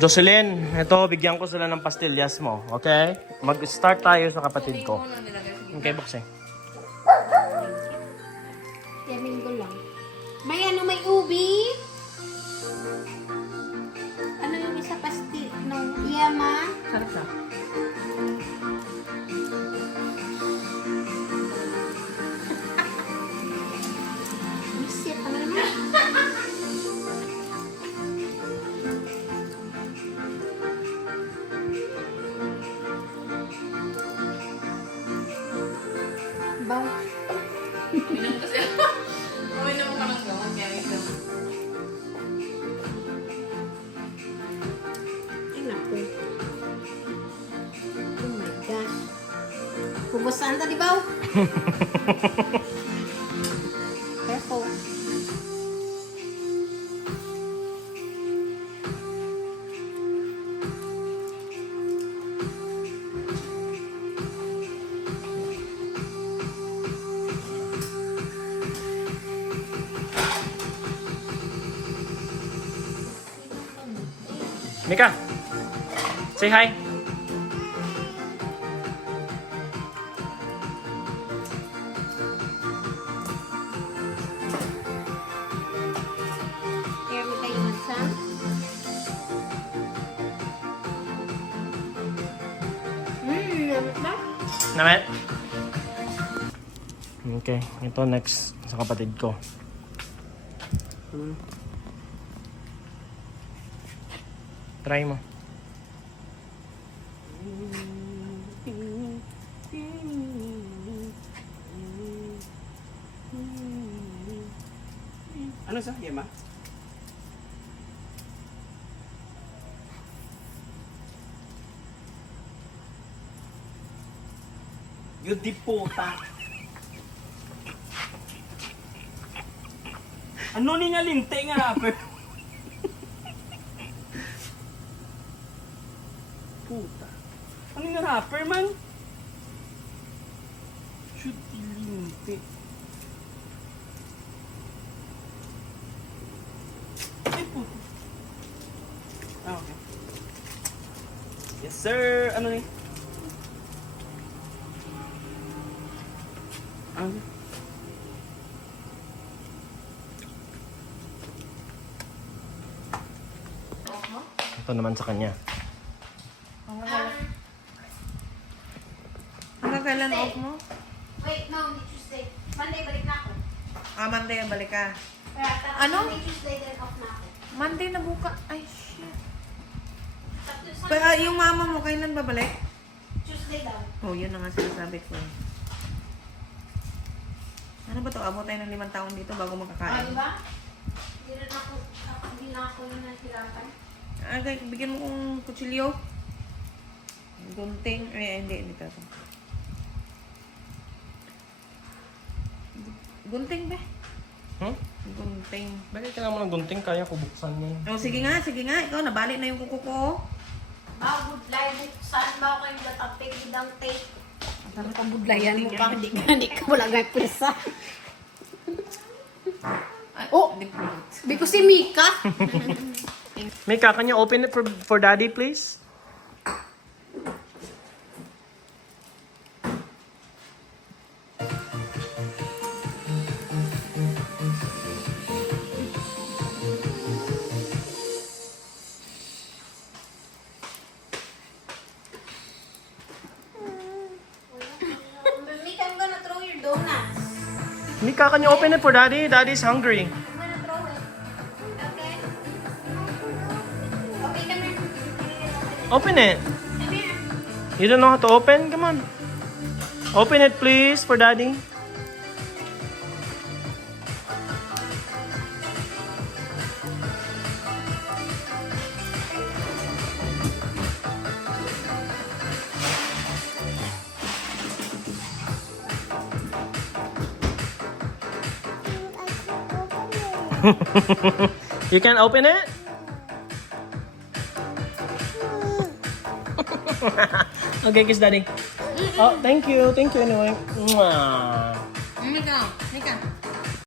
Jocelyn, ito, bigyan ko sila ng pastillas mo. Okay? Mag-start tayo sa kapatid ko. Okay, buksin. Yamin ko lang. May ano, may ubi. Ano yung isa pasti? No, iyama. Sarap sa. Bisip, ano naman? Baw. Uminom kasi. Uminom ka ng gamot. Kaya may gamot. Ay, naku. Oh my gosh. Pubusan ta, di ba? Careful. Mika, say hi. Here we tayo magsam. Lamit ba? Namet? Okay, ito next sa kapatid ko. Try mo. Ano sa Yema? Yun di puta. Ano niya linte nga rapper? Puta. Ano nga rapper man? Shoot linte. Ay puta. Ah, okay. Yes sir. Ano ni? Ano? Ito naman sa kanya. Hanggang kailan off mo? Wait, no, hindi Tuesday. Monday, balik na ako. Monday ang balik ka. Kaya, tapos Ano? Monday, Tuesday, then off na ako. Monday na buka. Ay, shit. Tapos Pero yung mama mo, kailan babalik? Tuesday daw. Oh, yun na nga sinasabi ko. Ano ba to? Abot tayo ng 5 taon dito bago Ah, makakain. di ba? Hindi na ako yung nahirapan. Okay, bigyan mo kong kutsilyo. Gunting. Ay, hindi pa ito. Gunting ba? Hmm? Gunting. Bakit kailangan mo ng gunting? Kaya ko buksan mo. Oh, sige nga, sige nga. Ikaw, nabalik na yung kuko ko. Good live. Saan ba ako yung datapig idang tape? Parang pabudlayan mo pa. Hindi ka wala gaya pulsa. Oh! Because si Mika. Mika, can you open it for daddy, please? Mika, I'm gonna throw your donuts. Mika, can you open it for daddy? Daddy's hungry. I'm gonna throw it. Okay? Okay, come here. Open it. Come here. You don't know how to open? Come on. Open it, please, for daddy. You can open it? Okay, kiss daddy. Oh, thank you. Thank you anyway. Mwah. Mika, Mika.